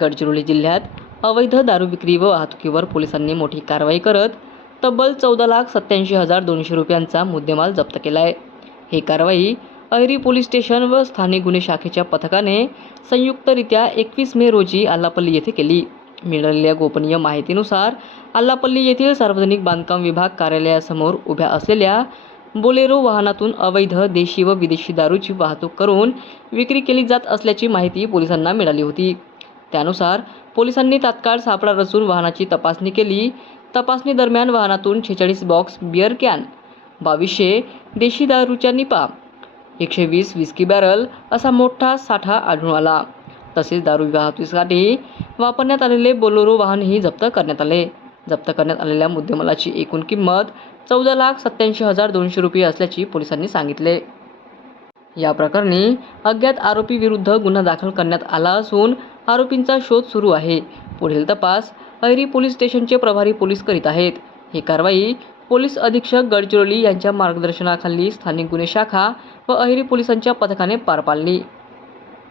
गडचिरोली जिल्ह्यात अवैध दारू विक्री व वाहतुकीवर पोलिसांनी मोठी कारवाई करत तब्बल 14,87,200 रुपयांचा मुद्देमाल जप्त केला आहे। ही कारवाई अहेरी पोलीस स्टेशन व स्थानिक गुन्हे शाखेच्या पथकाने संयुक्तरित्या 21 मे रोजी आल्लापल्ली येथे केली। मिळालेल्या गोपनीय माहितीनुसार आल्लापल्ली येथील सार्वजनिक बांधकाम विभाग कार्यालयासमोर उभ्या असलेल्या बोलेरो वाहनातून अवैध देशी व विदेशी दारूची वाहतूक करून विक्री केली जात असल्याची माहिती पोलिसांना मिळाली होती। त्यानुसार पोलिसांनी तात्काळ सापळा रचून वाहनाची तपासणी केली। तपासणी दरम्यान वाहनातून 46 बॉक्स बियर कॅन, 2200 देशी दारूच्या निपा, 120 विस्की बॅरल असा मोठा साठा आढळून आला। तसेच दारू वाहतुकीसाठी वापरण्यात आलेले बोलेरो वाहनही जप्त करण्यात आले। जप्त करण्यात आलेल्या मुद्देमालाची एकूण किंमत 14,87,200 रुपये असल्याची पोलिसांनी सांगितले। या प्रकरणी अज्ञात आरोपी विरुद्ध गुन्हा दाखल करण्यात आला असून आरोपींचा शोध सुरू आहे। पुढील तपास अहेरी पोलीस स्टेशनचे प्रभारी पोलीस करीत आहेत। ही कारवाई पोलीस अधीक्षक गडचिरोली यांच्या मार्गदर्शनाखाली स्थानिक गुन्हे शाखा व अहेरी पोलिसांच्या पथकाने पार पाडली।